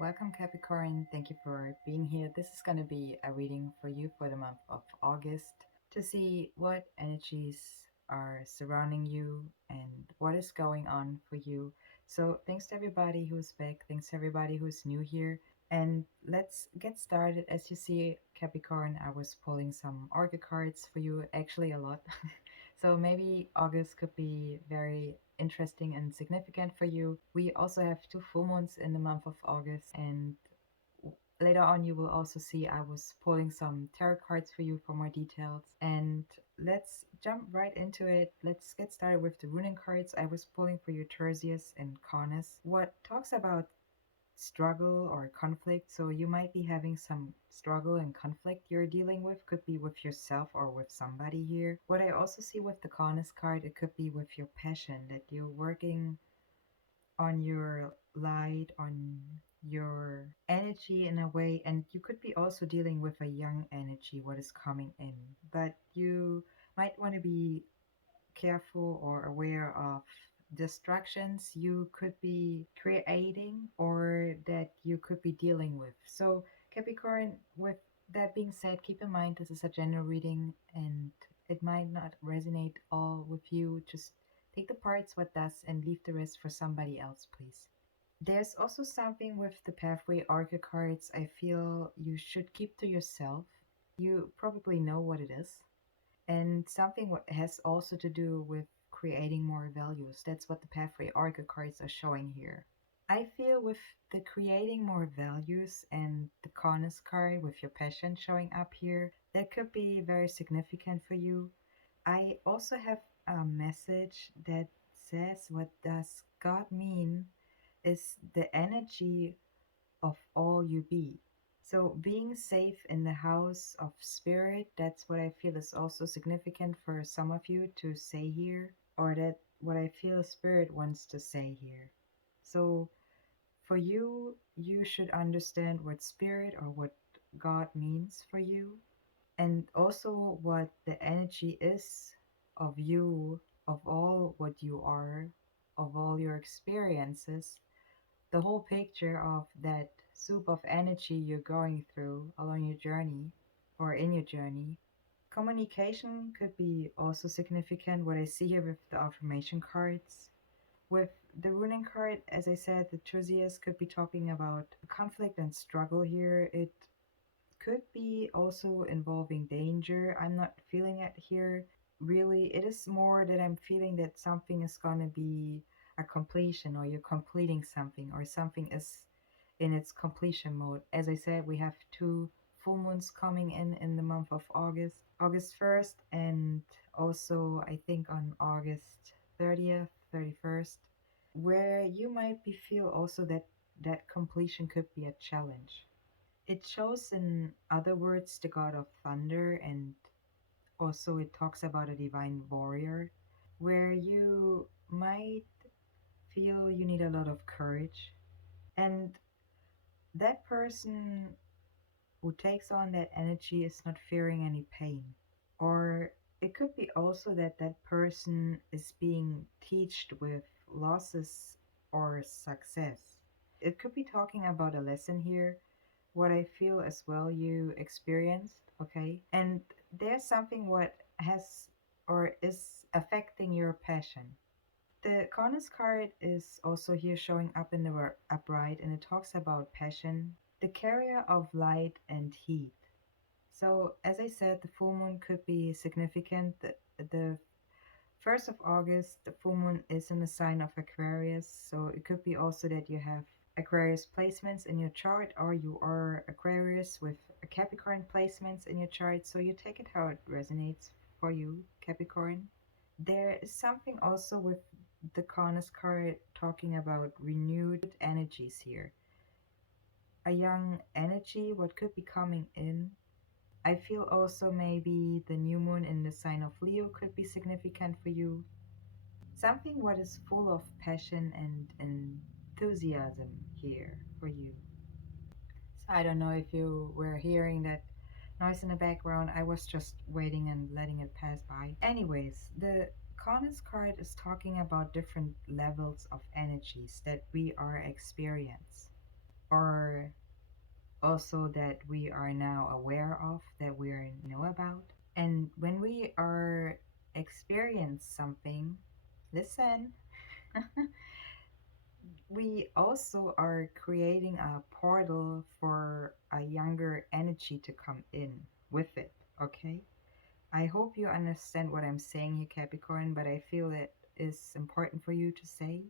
Welcome, Capricorn. Thank you for being here. This is going to be a reading for you for the month of August to see what energies are surrounding you and what is going on for you. So, thanks to everybody who's back. Thanks to everybody who's new here. And let's get started. As you see, Capricorn, I was pulling some Oracle cards for you, actually, a lot. So maybe August could be very interesting and significant for you. We also have two full moons in the month of August, and later on you will also see I was pulling some tarot cards for you for more details. And let's jump right into it. Let's get started with the runing cards. I was pulling for you Terzius and Carnus. What talks about struggle or conflict. So you might be having some struggle and conflict you're dealing with, could be with yourself or with somebody here. What I also see with the Carnus card, it could be with your passion, that you're working on your light, on your energy in a way, and you could be also dealing with a young energy, what is coming in. But you might want to be careful or aware of distractions you could be creating or that you could be dealing with. So, Capricorn, with that being said, keep in mind this is a general reading and it might not resonate all with you. Just take the parts what does and leave the rest for somebody else, please. There's also something with the Pathway Oracle cards I feel you should keep to yourself. You probably know what it is, and something what has also to do with creating more values. That's what the Pathway Oracle cards are showing here. I feel with the creating more values and the Carnus card with your passion showing up here, that could be very significant for you. I also have a message that says what does God mean is the energy of all you be. So being safe in the house of spirit, that's what I feel is also significant for some of you to say here, or that what I feel spirit wants to say here. So for you, you should understand what spirit or what God means for you, and also what the energy is of you, of all what you are, of all your experiences, the whole picture of that soup of energy you're going through along your journey or in your journey. Communication could be also significant, what I see here with the affirmation cards. With the runing card, as I said, the Truzius could be talking about conflict and struggle here. It could be also involving danger. I'm not feeling it here. Really, it is more that I'm feeling that something is going to be a completion, or you're completing something, or something is in its completion mode. As I said, we have two full moons coming in the month of August 1st, and also I think on August 30th, 31st, where you might be feel also that that completion could be a challenge. It shows, in other words, the god of thunder, and also it talks about a divine warrior, where you might feel you need a lot of courage. And that person who takes on that energy is not fearing any pain. Or it could be also that that person is being teached with losses or success. It could be talking about a lesson here, what I feel as well you experienced, okay? And there's something what has or is affecting your passion. The Conus card is also here showing up in the upright, and it talks about passion, the carrier of light and heat. So, as I said, the full moon could be significant. The 1st of August, the full moon is in the sign of Aquarius, so it could be also that you have Aquarius placements in your chart, or you are Aquarius with Capricorn placements in your chart. So you take it how it resonates for you, Capricorn. There is something also with the Cronus card talking about renewed energies here. A young energy, what could be coming in. I feel also maybe the new moon in the sign of Leo could be significant for you. Something what is full of passion and enthusiasm here for you. So I don't know if you were hearing that noise in the background. I was just waiting and letting it pass by. Anyways, the Conus card is talking about different levels of energies that we are experience. or also that we are now aware of, that we know about. And when we are experience something, listen, we also are creating a portal for a younger energy to come in with it, okay? I hope you understand what I'm saying here, Capricorn, but I feel it is important for you to say.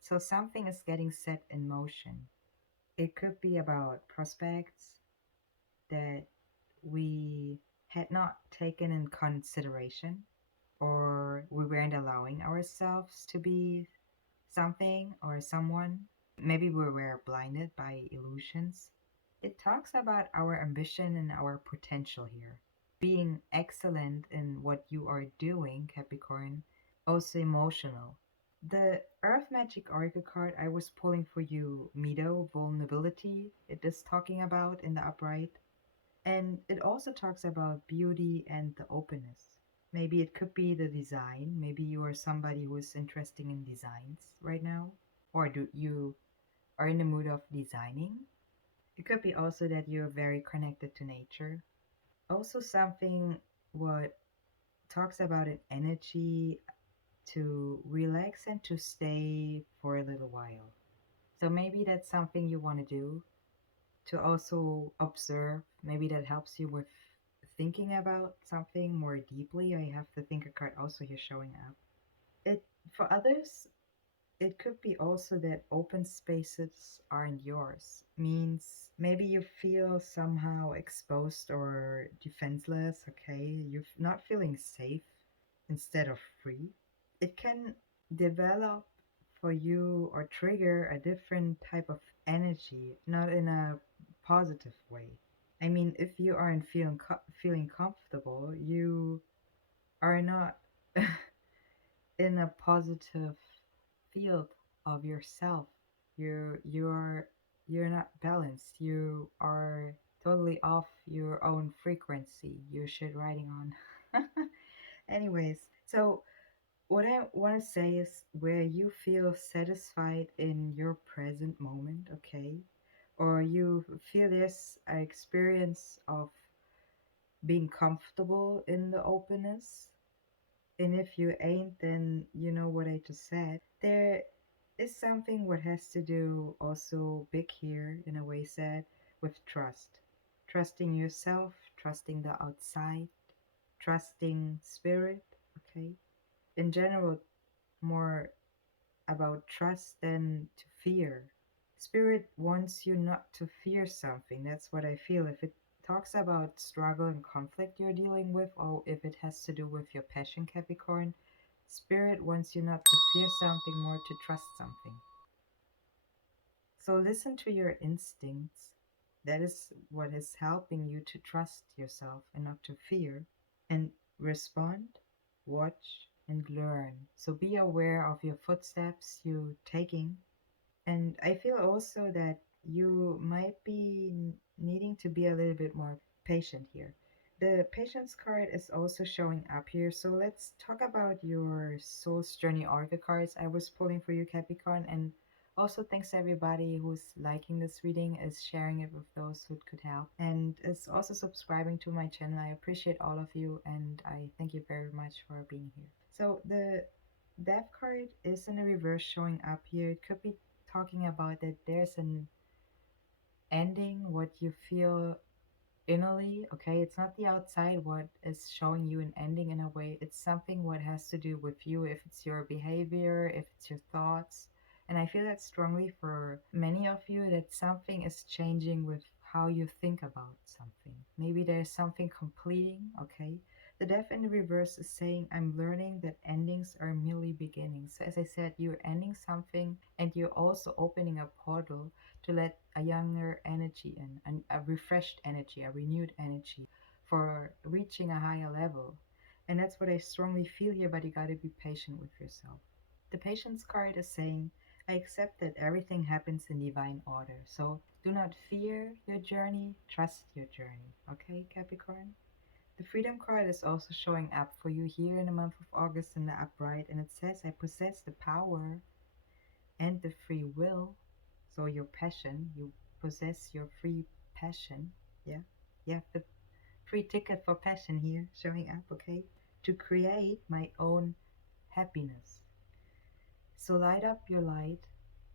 So something is getting set in motion. It could be about prospects that we had not taken in consideration, or we weren't allowing ourselves to be something or someone. Maybe we were blinded by illusions. It talks about our ambition and our potential here. Being excellent in what you are doing, Capricorn, also emotional. The Earth Magic Oracle card I was pulling for you, Mido, vulnerability, it is talking about in the upright. And it also talks about beauty and the openness. Maybe it could be the design. Maybe you are somebody who is interested in designs right now, or do you are in the mood of designing. It could be also that you're very connected to nature. Also, something what talks about an energy to relax and to stay for a little while. So maybe that's something you want to do, to also observe. Maybe that helps you with thinking about something more deeply. I have the thinker card also here showing up. It for others, it could be also that open spaces aren't yours. Means maybe you feel somehow exposed or defenseless, okay? You're not feeling safe instead of free. It can develop for you or trigger a different type of energy, not in a positive way. I mean, if you aren't feeling comfortable, you are not in a positive field of yourself. You're you're not balanced. You are totally off your own frequency. You should riding on. Anyways, so what I want to say is where you feel satisfied in your present moment, okay? Or you feel this experience of being comfortable in the openness. And if you ain't, then you know what I just said. There is something what has to do also big here in a way said with trust. Trusting yourself, trusting the outside, trusting spirit, okay? In general, more about trust than to fear. Spirit wants you not to fear something. That's what I feel. If it talks about struggle and conflict you're dealing with, or if it has to do with your passion, Capricorn, Spirit wants you not to fear something, more to trust something. So listen to your instincts. That is what is helping you to trust yourself and not to fear. And respond, watch, and learn. So be aware of your footsteps you taking. And I feel also that you might be needing to be a little bit more patient here. The patience card is also showing up here. So let's talk about your soul's journey oracle cards I was pulling for you, Capricorn. And also thanks to everybody who's liking this reading, is sharing it with those who it could help, and is also subscribing to my channel. I appreciate all of you, and I thank you very much for being here. So the Death card is in a reverse showing up here. It could be talking about that there's an ending, what you feel innerly, okay? It's not the outside what is showing you an ending in a way. It's something what has to do with you, if it's your behavior, if it's your thoughts. And I feel that strongly for many of you, that something is changing with how you think about something. Maybe there's something completing, okay? The death in the reverse is saying, I'm learning that endings are merely beginnings. So as I said, you're ending something and you're also opening a portal to let a younger energy in, a refreshed energy, a renewed energy for reaching a higher level. And that's what I strongly feel here, but you got to be patient with yourself. The patience card is saying, I accept that everything happens in divine order. So do not fear your journey, trust your journey. Okay, Capricorn? The freedom card is also showing up for you here in the month of August in the upright, and it says, I possess the power and the free will. So your passion, you possess your free passion. Yeah, you have the free ticket for passion here showing up, okay? To create my own happiness. So light up your light,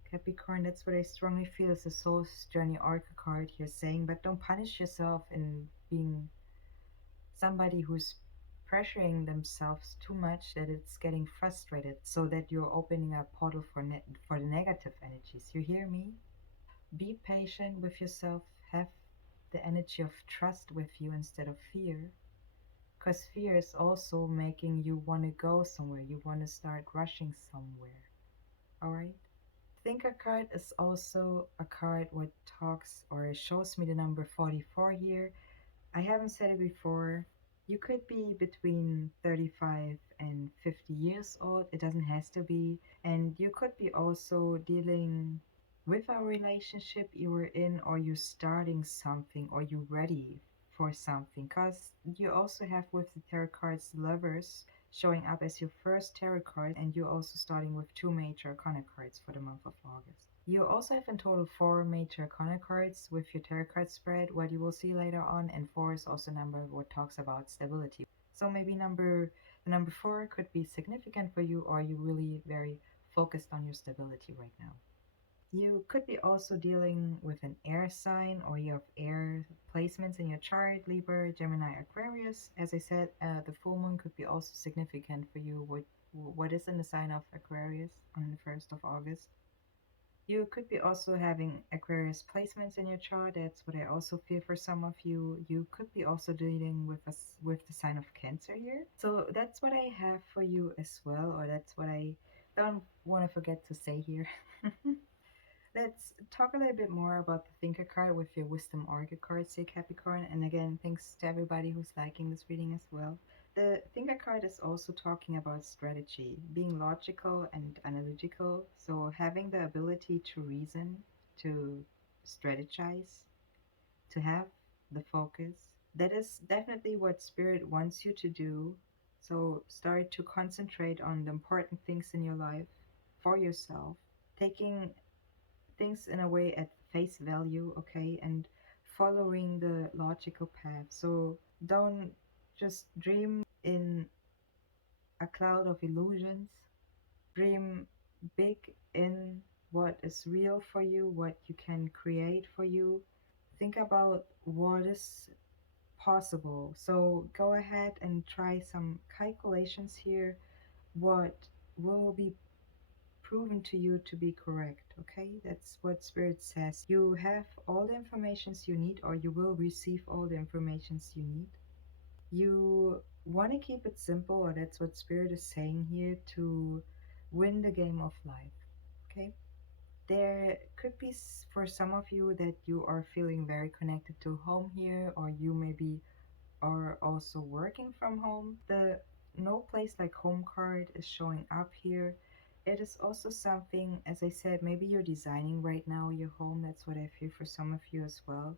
Capricorn. That's what I strongly feel is the soul's journey oracle card here saying, but don't punish yourself in being somebody who's pressuring themselves too much that it's getting frustrated so that you're opening a portal for the negative energies. You hear me? Be patient with yourself. Have the energy of trust with you instead of fear. Because fear is also making you want to go somewhere. You want to start rushing somewhere. Alright? Thinker card is also a card what talks or shows me the number 44 here. I haven't said it before. You could be between 35 and 50 years old. It doesn't have to be. And you could be also dealing with a relationship you were in, or you starting something, or you ready for something. Because you also have with the tarot cards lovers showing up as your first tarot card, and you're also starting with two major arcana cards for the month of August. You also have in total four major arcana cards with your tarot card spread, what you will see later on, and four is also a number what talks about stability. So maybe the number four could be significant for you, or you really very focused on your stability right now. You could be also dealing with an air sign, or you have air placements in your chart, Libra, Gemini, Aquarius. As I said, the full moon could be also significant for you. What is in the sign of Aquarius on the 1st of August? You could be also having Aquarius placements in your chart. That's what I also feel for some of you. You could be also dealing with us with the sign of Cancer here. So that's what I have for you as well, or that's what I don't want to forget to say here. Let's talk a little bit more about the Thinker card with your Wisdom Oracle card, say Capricorn. And again, thanks to everybody who's liking this reading as well. The Thinker card is also talking about strategy, being logical and analytical. So having the ability to reason, to strategize, to have the focus. That is definitely what Spirit wants you to do. So start to concentrate on the important things in your life for yourself, taking things in a way at face value, okay, and following the logical path. So don't just dream in a cloud of illusions. Dream big in what is real for you, what you can create for you. Think about what is possible. So go ahead and try some calculations here. What will be proven to you to be correct, okay? That's what Spirit says. You have all the informations you need, or you will receive all the informations you need. You want to keep it simple, or that's what Spirit is saying here, to win the game of life, okay? There could be for some of you that you are feeling very connected to home here, or you maybe are also working from home. The no place like home card is showing up here. It is also something, as I said, maybe you're designing right now your home. That's what I feel for some of you as well.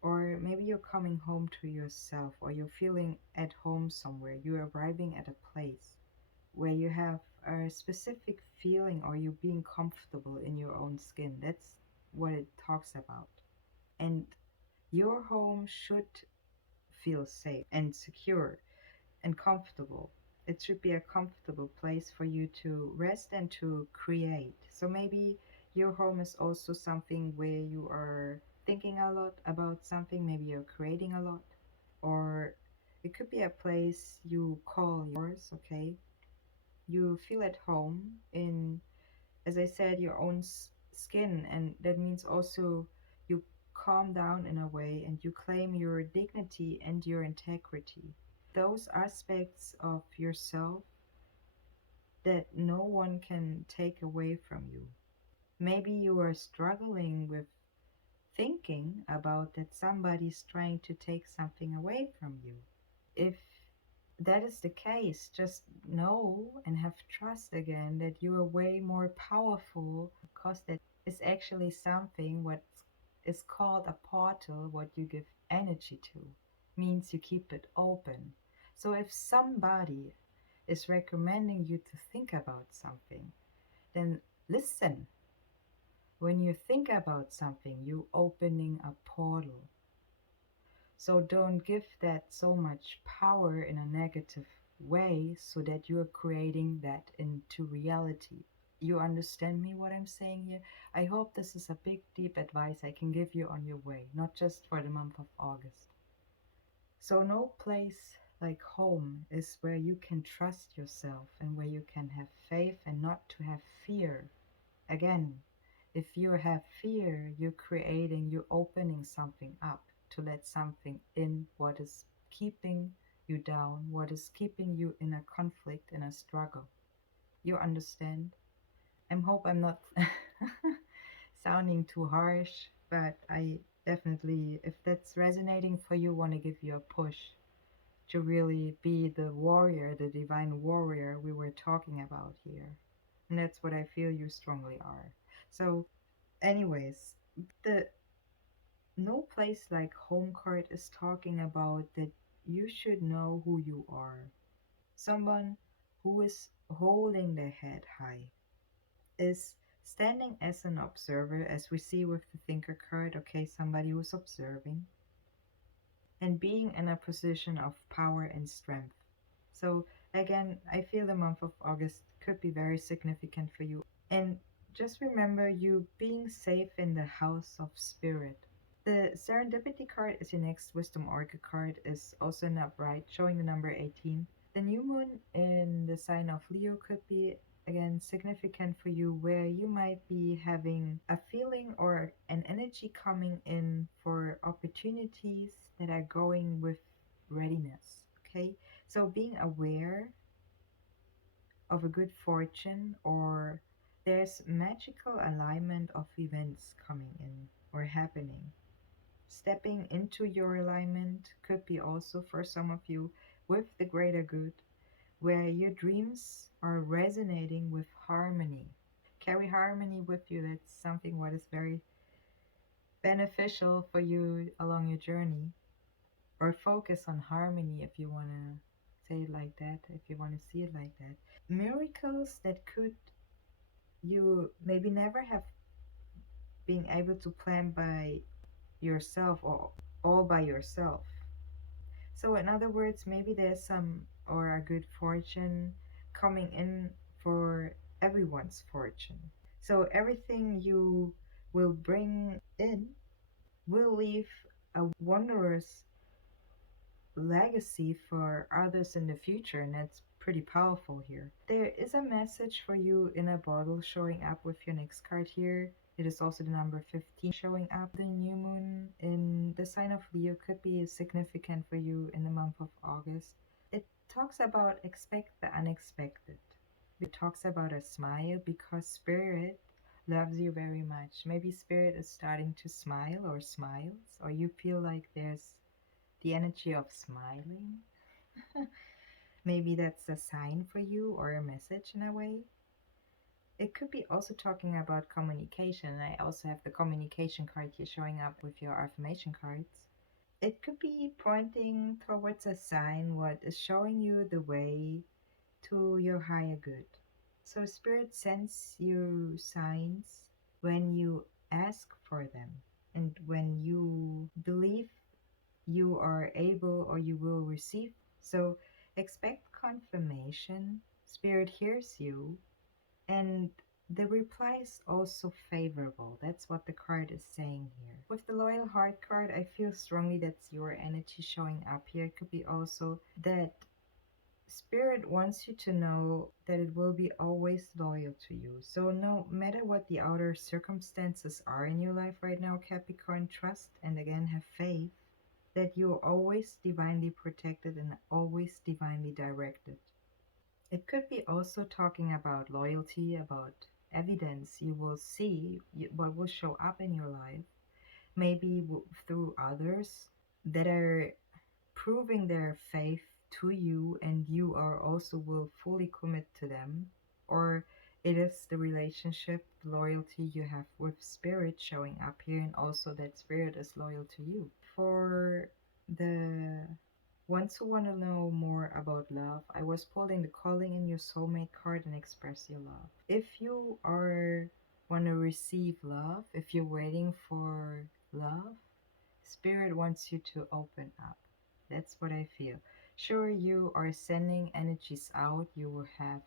Or maybe you're coming home to yourself, or you're feeling at home somewhere. You're arriving at a place where you have a specific feeling, or you being comfortable in your own skin. That's what it talks about. And your home should feel safe and secure and comfortable. It should be a comfortable place for you to rest and to create. So maybe your home is also something where you are thinking a lot about something, maybe you're creating a lot, or it could be a place you call yours, okay? You feel at home in, as I said, your own skin, and that means also you calm down in a way and you claim your dignity and your integrity. Those aspects of yourself that no one can take away from you. Maybe you are struggling with thinking about that somebody's trying to take something away from you. If that is the case, just know and have trust again that you are way more powerful, because that is actually something what is called a portal, what you give energy to, means you keep it open. So if somebody is recommending you to think about something, then listen. when you think about something, you opening a portal. So don't give that so much power in a negative way so that you are creating that into reality. You understand me what I'm saying here? I hope this is a big, deep advice I can give you on your way, not just for the month of August. So, no place like home is where you can trust yourself and where you can have faith and not to have fear. Again, if you have fear, you're opening something up to let something in what is keeping you down, what is keeping you in a conflict, in a struggle. You understand? I hope I'm not sounding too harsh, but I definitely, if that's resonating for you, want to give you a push to really be the warrior, the divine warrior we were talking about here. And that's what I feel you strongly are. So, anyways, the no place like home card is talking about that you should know who you are. Someone who is holding their head high, is standing as an observer, as we see with the thinker card, okay, somebody who's observing, and being in a position of power and strength. So, again, I feel the month of August could be very significant for you. And just remember you being safe in the house of spirit. The Serendipity card is your next Wisdom Oracle card, is also an upright, showing the number 18. The new moon in the sign of Leo could be again significant for you, where you might be having a feeling or an energy coming in for opportunities that are going with readiness. Okay, so being aware of a good fortune, or there's magical alignment of events coming in or happening. Stepping into your alignment could be also for some of you with the greater good, where your dreams are resonating with harmony. Carry harmony with you. That's something what is very beneficial for you along your journey. Or focus on harmony if you want to say it like that, if you want to see it like that. Miracles that could you maybe never have been able to plan by yourself or all by yourself. So, in other words, maybe there's some or a good fortune coming in for everyone's fortune. So, everything you will bring in will leave a wondrous legacy for others in the future, and that's pretty powerful here. There is a message for you in a bottle showing up with your next card here. It is also the number 15 showing up. The new moon in the sign of Leo could be significant for you in the month of August. It talks about expect the unexpected. It talks about a smile because spirit loves you very much. Maybe spirit is starting to smile or smiles, or you feel like there's the energy of smiling. Maybe that's a sign for you or a message in a way. It could be also talking about communication. I also have the communication card here showing up with your affirmation cards. It could be pointing towards a sign what is showing you the way to your higher good. So spirit sends you signs when you ask for them and when you believe you are able or you will receive. So expect confirmation. Spirit hears you, and the reply is also favorable. That's what the card is saying here. With the Loyal Heart card, I feel strongly that's your energy showing up here. It could be also that Spirit wants you to know that it will be always loyal to you. So, no matter what the outer circumstances are in your life right now, Capricorn, trust and again have faith that you're always divinely protected and always divinely directed. It could be also talking about loyalty, about evidence you will see, what will show up in your life, maybe through others that are proving their faith to you, and you are also will fully commit to them. Or it is the relationship, the loyalty you have with spirit showing up here, and also that spirit is loyal to you. For the ones who want to know more about love, I was pulling the calling in your soulmate card and express your love. If you are want to receive love, if you're waiting for love, Spirit wants you to open up. That's what I feel. Sure, you are sending energies out. You will have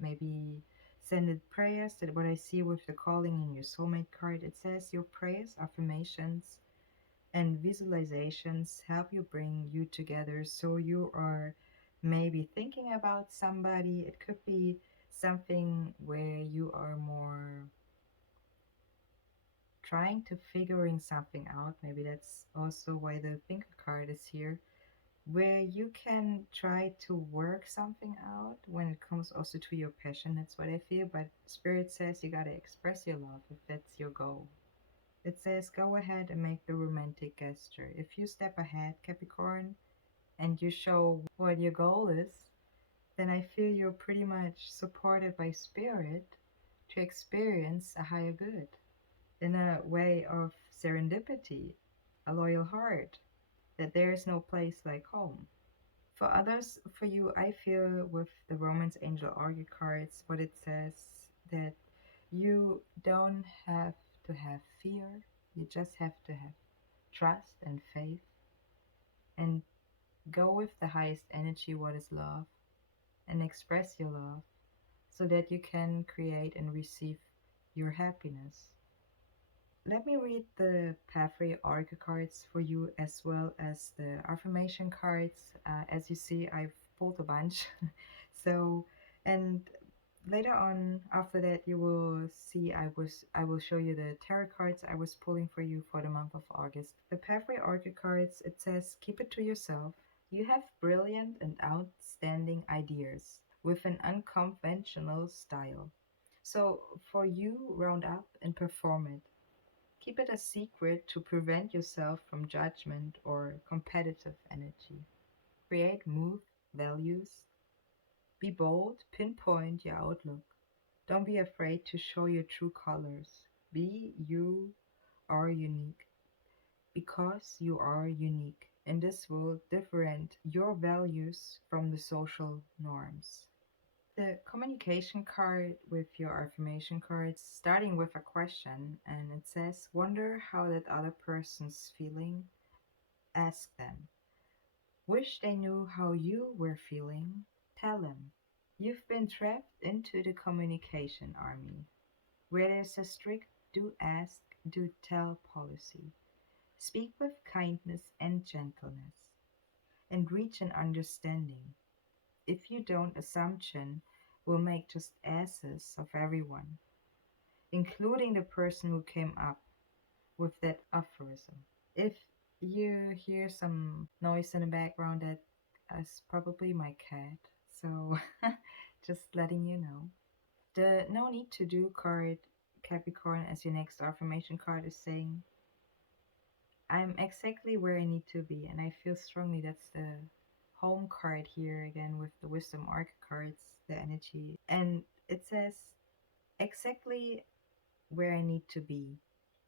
maybe sended prayers. That what I see with the calling in your soulmate card, it says your prayers, affirmations, and visualizations help you bring you together. So you are maybe thinking about somebody. It could be something where you are more trying to figuring something out. Maybe that's also why the thinker card is here, where you can try to work something out when it comes also to your passion. That's what I feel. But Spirit says you got to express your love if that's your goal. It says go ahead and make the romantic gesture. If you step ahead, Capricorn, and you show what your goal is, then I feel you're pretty much supported by Spirit to experience a higher good in a way of serendipity, a loyal heart, that there is no place like home. For others, for you, I feel with the Romance Angel Oracle cards, what it says that you don't have to have fear, you just have to have trust and faith and go with the highest energy, what is love, and express your love so that you can create and receive your happiness. Let me read the Pathway Oracle cards for you as well as the affirmation cards. As you see, I've pulled a bunch. So, and later on after that, you will see I will show you the tarot cards I was pulling for you for the month of August. The Pathway Oracle cards, it says, keep it to yourself. You have brilliant and outstanding ideas with an unconventional style. So for you, round up and perform it. Keep it a secret to prevent yourself from judgment or competitive energy. Create move values. Be bold, pinpoint your outlook. Don't be afraid to show your true colors. Be you are unique because you are unique, and this will different your values from the social norms. The communication card with your affirmation cards, starting with a question, and it says, wonder how that other person's feeling. Ask them. Wish they knew how you were feeling. Tell them. You've been trapped into the communication army, where there's a strict do ask, do tell policy. Speak with kindness and gentleness, and reach an understanding. If you don't, assumption will make just asses of everyone, including the person who came up with that aphorism. If you hear some noise in the background, that is probably my cat. So just letting you know. The no need to do card, Capricorn, as your next affirmation card is saying, I'm exactly where I need to be, and I feel strongly that's the home card here again with the wisdom arc cards, the energy. And it says exactly where I need to be.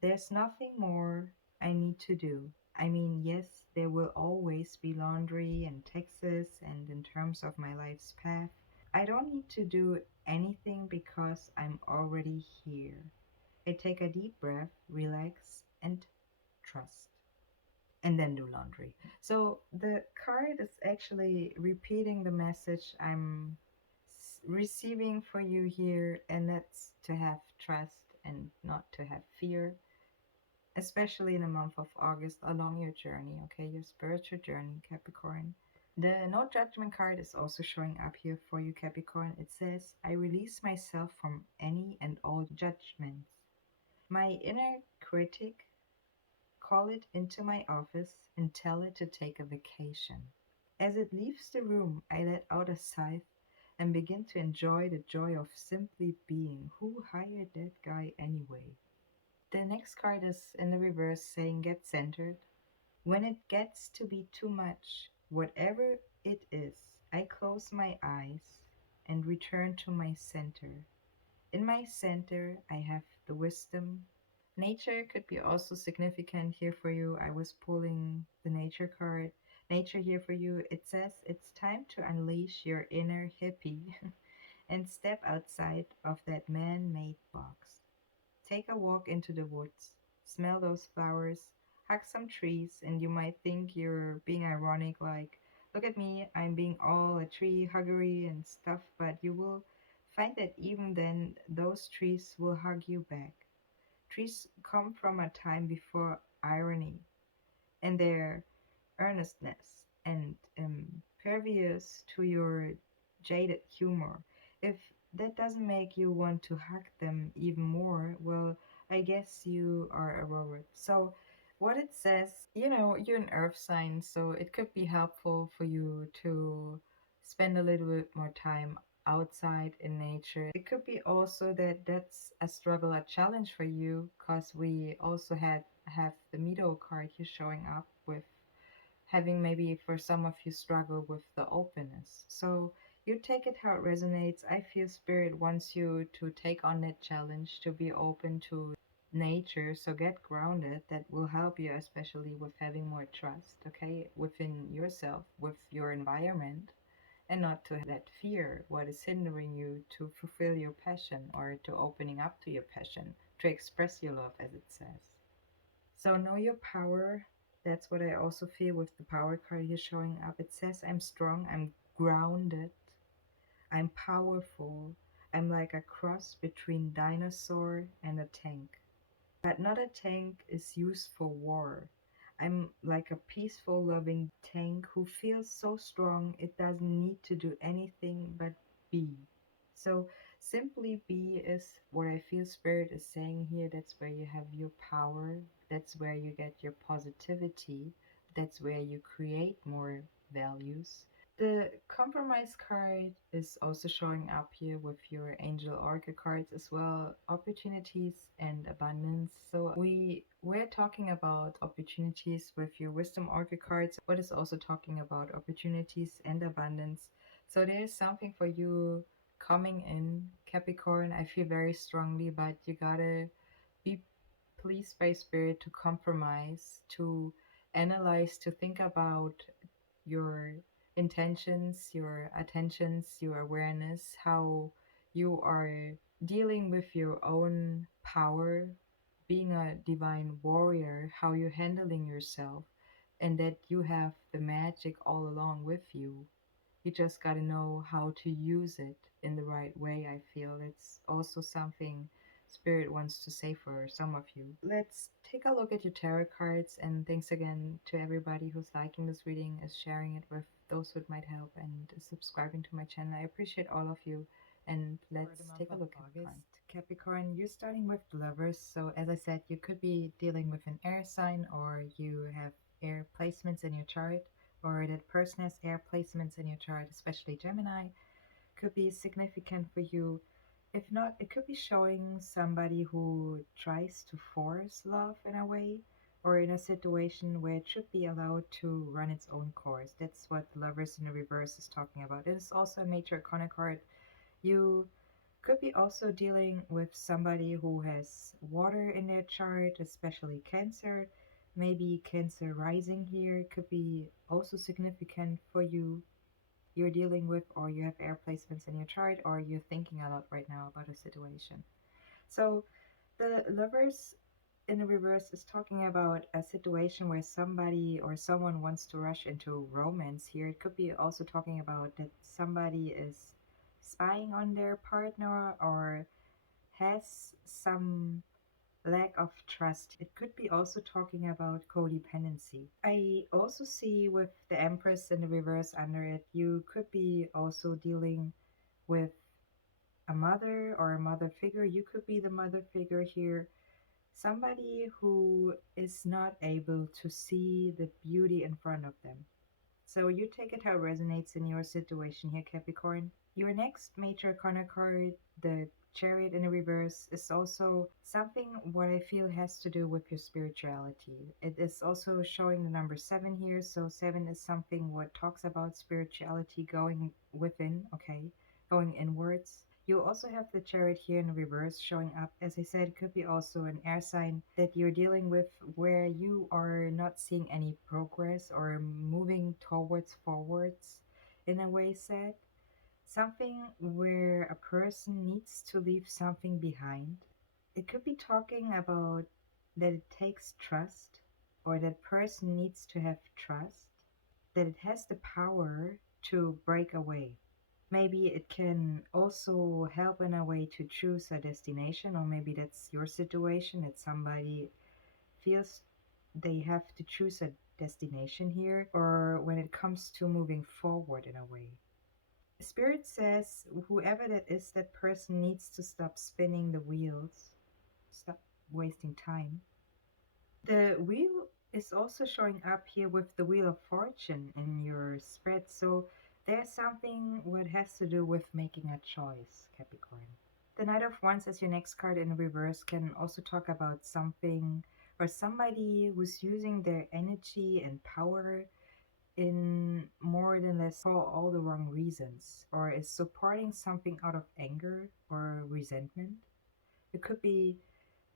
There's nothing more I need to do. I mean, yes, there will always be laundry and taxes, and in terms of my life's path, I don't need to do anything because I'm already here. I take a deep breath, relax, and trust, and then do laundry. So the card is actually repeating the message I'm receiving for you here, and that's to have trust and not to have fear, especially in the month of August along your journey, okay, your spiritual journey, Capricorn. The no judgment card is also showing up here for you, Capricorn. It says, I release myself from any and all judgments. My inner critic, call it into my office and tell it to take a vacation. As it leaves the room, I let out a sigh and begin to enjoy the joy of simply being. Who hired that guy anyway? The next card is in the reverse saying get centered. When it gets to be too much, whatever it is, I close my eyes and return to my center. In my center, I have the wisdom. Nature could be also significant here for you. I was pulling the nature card. Nature here for you, it says it's time to unleash your inner hippie and step outside of that man made box. take a walk into the woods, smell those flowers, hug some trees, and you might think you're being ironic, like, look at me, I'm being all a tree huggery and stuff, but you will find that even then, those trees will hug you back. Trees come from a time before irony, and their earnestness and impervious to your jaded humor. If that doesn't make you want to hug them even more, well, I guess you are a robot. So, what it says, you're an earth sign, so it could be helpful for you to spend a little bit more time outside in nature. It could be also that that's a struggle, a challenge for you, because we also have the middle card here showing up with having maybe for some of you struggle with the openness. So you take it how it resonates. I feel spirit wants you to take on that challenge to be open to nature. So get grounded. That will help you, especially with having more trust, okay, within yourself, with your environment, and not to that fear, what is hindering you to fulfill your passion or to opening up to your passion, to express your love, as it says. So know your power. That's what I also feel with the power card here showing up. It says I'm strong, I'm grounded, I'm powerful. I'm like a cross between dinosaur and a tank. But not a tank is used for war. I'm like a peaceful, loving tank who feels so strong it doesn't need to do anything but be. So simply be is what I feel spirit is saying here. That's where you have your power. That's where you get your positivity. That's where you create more values. The compromise card is also showing up here with your angel oracle cards as well, opportunities and abundance. So we're talking about opportunities with your wisdom oracle cards, but it's also talking about opportunities and abundance. So there's something for you coming in, Capricorn. I feel very strongly, but you gotta be pleased by spirit to compromise, to analyze, to think about your intentions, your attentions, your awareness, how you are dealing with your own power, being a divine warrior, how you're handling yourself, and that you have the magic all along with you. You just got to know how to use it in the right way. I feel it's also something Spirit wants to say for some of you. Let's take a look at your tarot cards, and thanks again to everybody who's liking this reading, is sharing it with those who it might help, and subscribing to my channel. I appreciate all of you. And let's take a look at August. Capricorn, you're starting with the Lovers. So as I said, you could be dealing with an air sign, or you have air placements in your chart, or that person has air placements in your chart, especially Gemini, could be significant for you. If not, it could be showing somebody who tries to force love in a way, or in a situation where it should be allowed to run its own course. That's what the Lovers in the Reverse is talking about. It is also a major arcana card. You could be also dealing with somebody who has water in their chart, especially Cancer. Maybe Cancer rising here could be also significant for you. You're dealing with, or you have air placements in your chart, or you're thinking a lot right now about a situation. So the Lovers in the Reverse is talking about a situation where somebody or someone wants to rush into romance here. It could be also talking about that somebody is spying on their partner or has some lack of trust. It could be also talking about codependency. I also see with the Empress in the reverse under it, you could be also dealing with a mother or a mother figure. You could be the mother figure here. Somebody who is not able to see the beauty in front of them. So you take it how it resonates in your situation here, Capricorn. Your next major arcana card, the Chariot in the reverse, is also something what I feel has to do with your spirituality. It is also showing the number 7 here. So 7 is something what talks about spirituality going within, okay, going inwards. You also have the Chariot here in reverse showing up. As I said, it could be also an air sign that you're dealing with where you are not seeing any progress or moving towards forwards in a way said. Something where a person needs to leave something behind. It could be talking about that it takes trust, or that person needs to have trust, that it has the power to break away. Maybe it can also help in a way to choose a destination, or maybe that's your situation that somebody feels they have to choose a destination here, or when it comes to moving forward in a way. Spirit says whoever that is, that person needs to stop spinning the wheels, stop wasting time. The wheel is also showing up here with the Wheel of Fortune in your spread, so there's something what has to do with making a choice, Capricorn. The Knight of Wands as your next card in reverse can also talk about something or somebody who's using their energy and power in more than less for all the wrong reasons, or is supporting something out of anger or resentment. It could be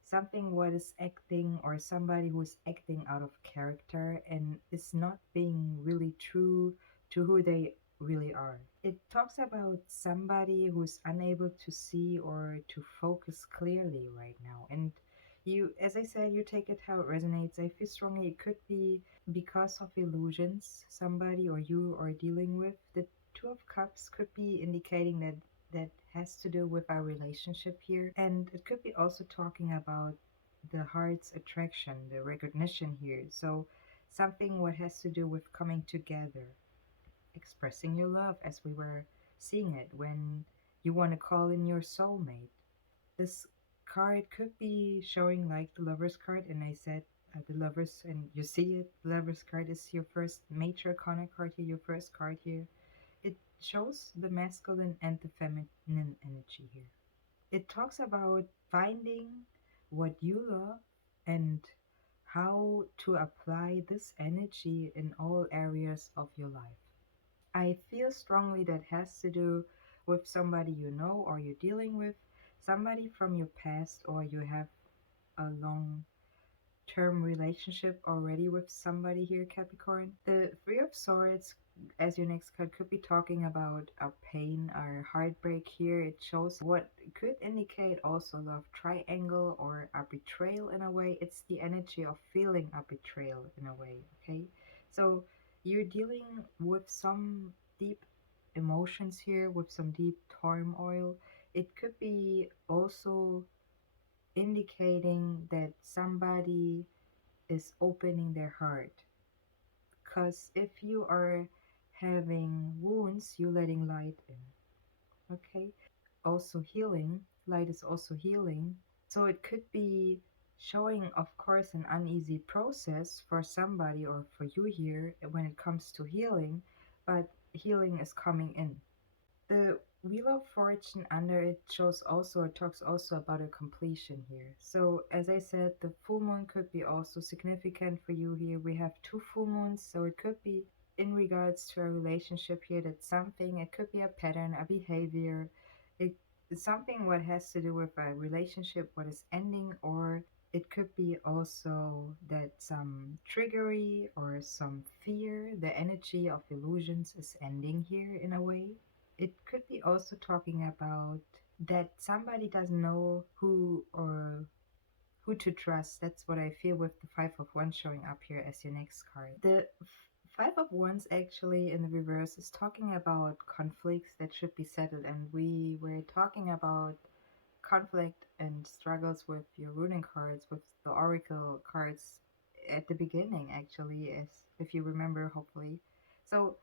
something what is acting, or somebody who's acting out of character and is not being really true to who they really are. It talks about somebody who's unable to see or to focus clearly right now. And you, as I said, you take it how it resonates. I feel strongly it could be because of illusions somebody or you are dealing with. The Two of Cups could be indicating that that has to do with our relationship here. And it could be also talking about the heart's attraction, the recognition here. So something what has to do with coming together, expressing your love as we were seeing it when you want to call in your soulmate. This card could be showing like the Lovers card, and I said the Lovers, and you see it. The Lovers card is your first major arcana card here, your first card here. It shows the masculine and the feminine energy here. It talks about finding what you love and how to apply this energy in all areas of your life. I feel strongly that has to do with somebody you know or you're dealing with, somebody from your past, or you have a long term relationship already with somebody here, Capricorn. The Three of Swords as your next card could be talking about a pain or heartbreak here. It shows what could indicate also love triangle or a betrayal in a way. It's the energy of feeling a betrayal in a way, okay? So you're dealing with some deep emotions here, with some deep turmoil. It could be also indicating that somebody is opening their heart. Because if you are having wounds, you letting light in. Okay. Also healing. Light is also healing. So it could be showing, of course, an uneasy process for somebody or for you here when it comes to healing, but healing is coming in. The Wheel of Fortune under it shows also, it talks also about a completion here. So as I said, the full moon could be also significant for you here. We have two full moons, so it could be in regards to a relationship here, that's something, it could be a pattern, a behavior. It's something what has to do with a relationship, what is ending, or it could be also that some triggery or some fear, the energy of illusions is ending here in a way. It could be also talking about that somebody doesn't know who or who to trust. That's what I feel with the Five of Wands showing up here as your next card. The Five of Wands actually in the reverse is talking about conflicts that should be settled, and we were talking about conflict and struggles with your ruling cards, with the oracle cards at the beginning, actually, as if you remember, hopefully. So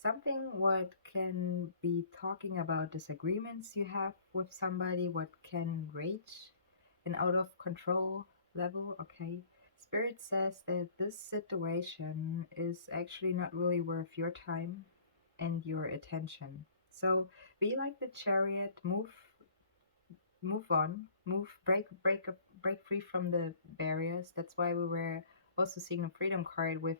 something what can be talking about disagreements you have with somebody, what can rage an out of control level. Okay, Spirit says that this situation is actually not really worth your time and your attention. So be like the chariot, move on, move, break free from the barriers. That's why we were also seeing the freedom card with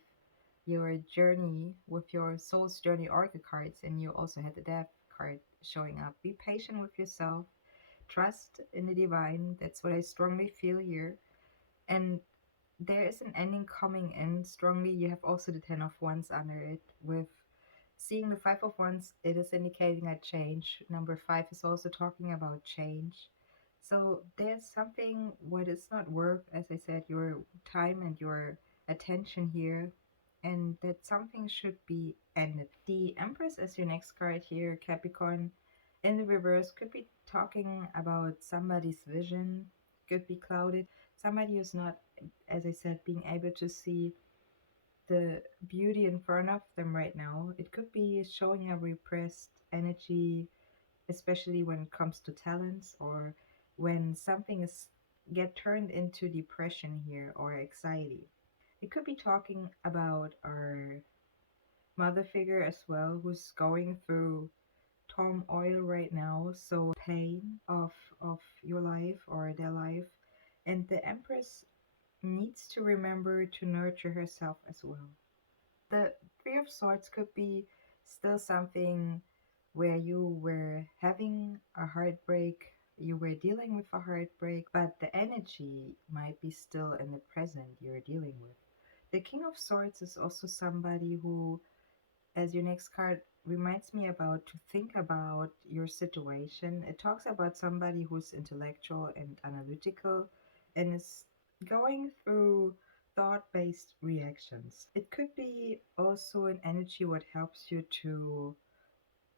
your journey, with your soul's journey oracle cards, and you also had the death card showing up. Be patient with yourself, trust in the divine. That's what I strongly feel here. And there is an ending coming in strongly. You have also the Ten of Wands under it. With seeing the Five of Wands, it is indicating a change. Number five is also talking about change. So there's something what is not worth, as I said, your time and your attention here, and that something should be ended. The Empress as your next card here, Capricorn, in the reverse, could be talking about somebody's vision, could be clouded. Somebody who's not, as I said, being able to see the beauty in front of them right now. It could be showing a repressed energy, especially when it comes to talents, or when something is get turned into depression here or anxiety. It could be talking about our mother figure as well, who's going through turmoil right now, so pain of your life or their life. And the Empress needs to remember to nurture herself as well. The Three of Swords could be still something where you were having a heartbreak, you were dealing with a heartbreak, but the energy might be still in the present you're dealing with. The King of Swords is also somebody who, as your next card reminds me about, to think about your situation. It talks about somebody who's intellectual and analytical and is going through thought based reactions. It could be also an energy what helps you to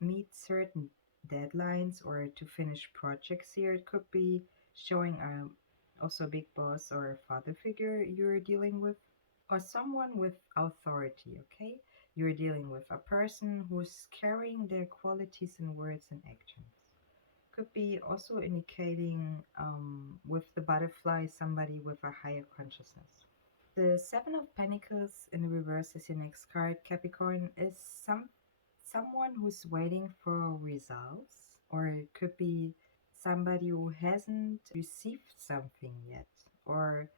meet certain deadlines or to finish projects here. It could be showing also a big boss or a father figure you're dealing with, or someone with authority, okay? You're dealing with a person who's carrying their qualities in words and actions. Could be also indicating with the butterfly somebody with a higher consciousness. The Seven of Pentacles in the reverse is your next card, Capricorn, is someone who's waiting for results, or it could be somebody who hasn't received something yet, or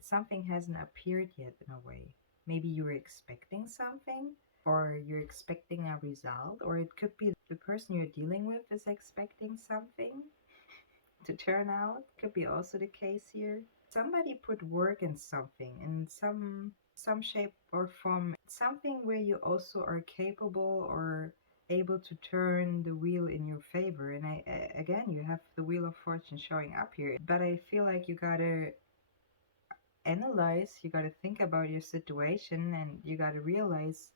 something hasn't appeared yet in a way. Maybe you're expecting something, or you're expecting a result, or it could be the person you're dealing with is expecting something to turn out. Could be also the case here. Somebody put work in something in some shape or form, something where you also are capable or able to turn the wheel in your favor. And again, you have the wheel of fortune showing up here, but I feel like you gotta analyze, you got to think about your situation, and you got to realize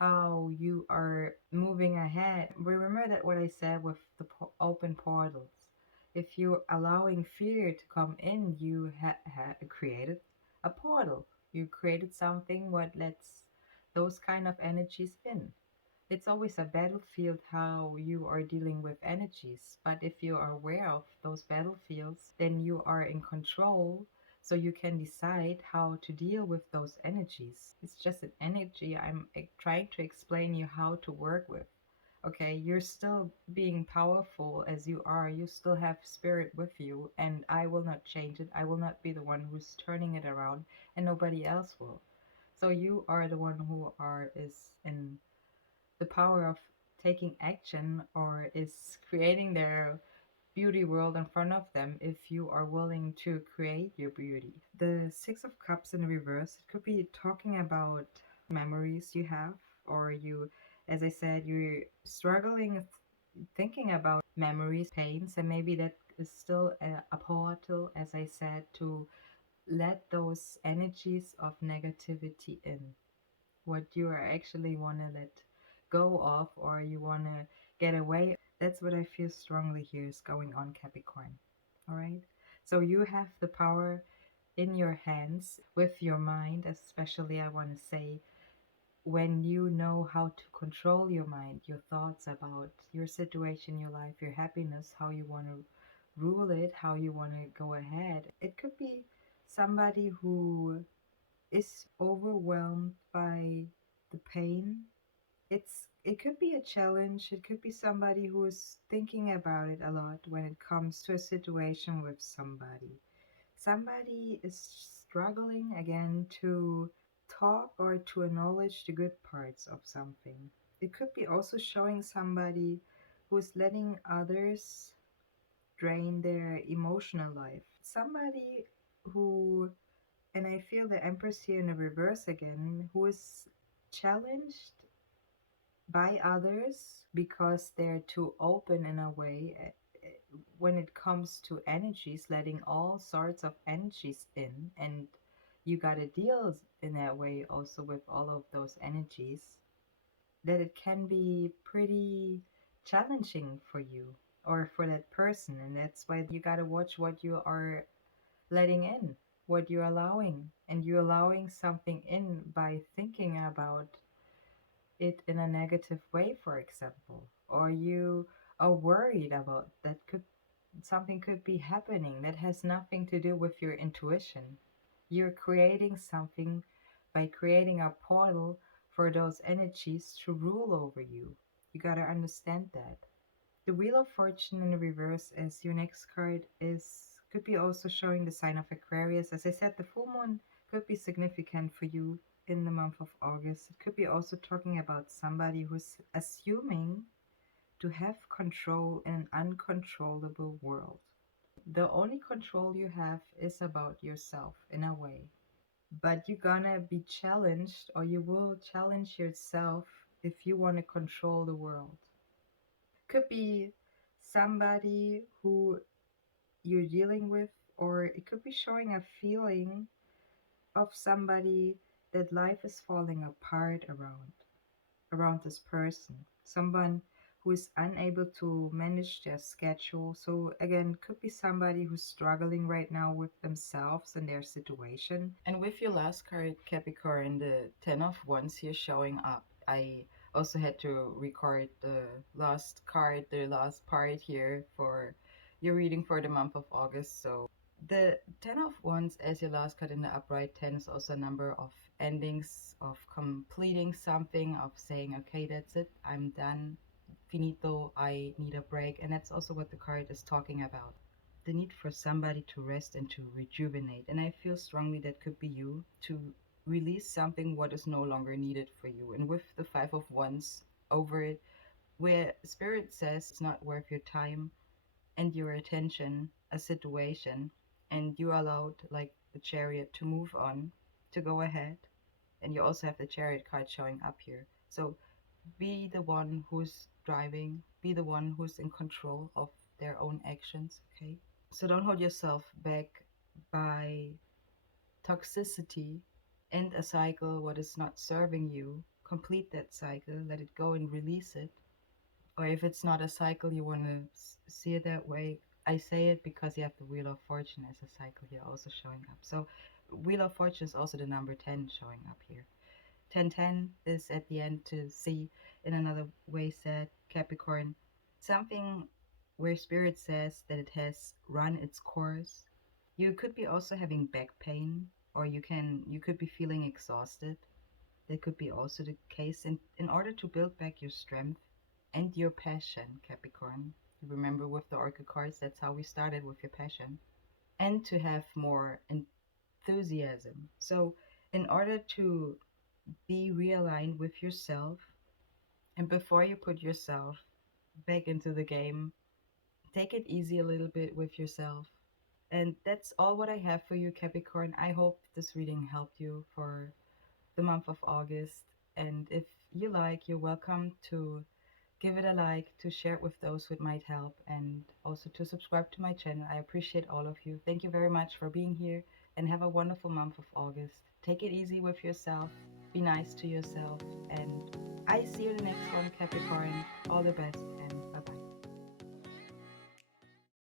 how you are moving ahead. Remember that what I said with the open portals. If you're allowing fear to come in, you created a portal. You created something what lets those kind of energies in. It's always a battlefield how you are dealing with energies. But if you are aware of those battlefields, then you are in control. So you can decide how to deal with those energies. It's just an energy. I'm trying to explain you how to work with. Okay, you're still being powerful as you are. You still have spirit with you, and I will not change it. I will not be the one who's turning it around, and nobody else will. So you are the one who is in the power of taking action, or is creating their beauty world in front of them if you are willing to create your beauty. The Six of Cups in reverse, it could be talking about memories you have, or you, as I said, you're struggling thinking about memories, pains, and maybe that is still a portal, as I said, to let those energies of negativity in, what you are actually want to let go of, or you want to get away. That's what I feel strongly here is going on, Capricorn. All right, so you have the power in your hands with your mind, especially. I want to say, when you know how to control your mind, your thoughts about your situation, your life, your happiness, how you want to rule it, how you want to go ahead. It could be somebody who is overwhelmed by the pain. It could be a challenge. It could be somebody who is thinking about it a lot when it comes to a situation with somebody. Somebody is struggling again to talk or to acknowledge the good parts of something. It could be also showing somebody who's letting others drain their emotional life. Somebody who, and I feel the Empress here in the reverse again, who is challenged by others because they're too open in a way, when it comes to energies, letting all sorts of energies in, and you gotta deal in that way also with all of those energies, that it can be pretty challenging for you or for that person. And that's why you gotta watch what you are letting in, what you're allowing. And you're allowing something in by thinking about it in a negative way, for example, or you are worried about that could something could be happening that has nothing to do with your intuition. You're creating something by creating a portal for those energies to rule over you. You got to understand that. The Wheel of Fortune in the reverse as your next card is could be also showing the sign of Aquarius. As I said, the full moon could be significant for you in the month of August. It could be also talking about somebody who's assuming to have control in an uncontrollable world. The only control you have is about yourself in a way. But you're gonna be challenged, or you will challenge yourself if you want to control the world. Could be somebody who you're dealing with, or it could be showing a feeling of somebody that life is falling apart around this person, someone who is unable to manage their schedule. So again, could be somebody who's struggling right now with themselves and their situation. And with your last card, Capricorn, the 10 of Wands here showing up, I also had to record the last card, the last part here for your reading for the month of August. So the 10 of Wands as your last card in the upright 10 is also a number of endings, of completing something, of saying, okay, that's it, I'm done, finito, I need a break. And that's also what the card is talking about, the need for somebody to rest and to rejuvenate. And I feel strongly that could be you, to release something what is no longer needed for you. And with the 5 of Wands over it, where spirit says it's not worth your time and your attention, a situation, and you allowed like the chariot to move on, to go ahead. And you also have the chariot card showing up here. So be the one who's driving, be the one who's in control of their own actions, okay? So don't hold yourself back by toxicity. End a cycle what is not serving you. Complete that cycle, let it go and release it. Or if it's not a cycle, you want to see it that way. I say it because you have the Wheel of Fortune as a cycle here also showing up. So Wheel of Fortune is also the number 10 showing up here. 1010 is at the end, to see in another way said, Capricorn, something where spirit says that it has run its course. You could be also having back pain, or you could be feeling exhausted. That could be also the case. In order to build back your strength and your passion, Capricorn. You remember with the Oracle cards, that's how we started, with your passion. And to have more enthusiasm. So in order to be realigned with yourself, and before you put yourself back into the game, take it easy a little bit with yourself. And that's all what I have for you, Capricorn. I hope this reading helped you for the month of August. And if you like, you're welcome to give it a like, to share it with those who it might help, and also to subscribe to my channel. I appreciate all of you. Thank you very much for being here, and have a wonderful month of August. Take it easy with yourself, be nice to yourself, and I see you in the next one, Capricorn. All the best.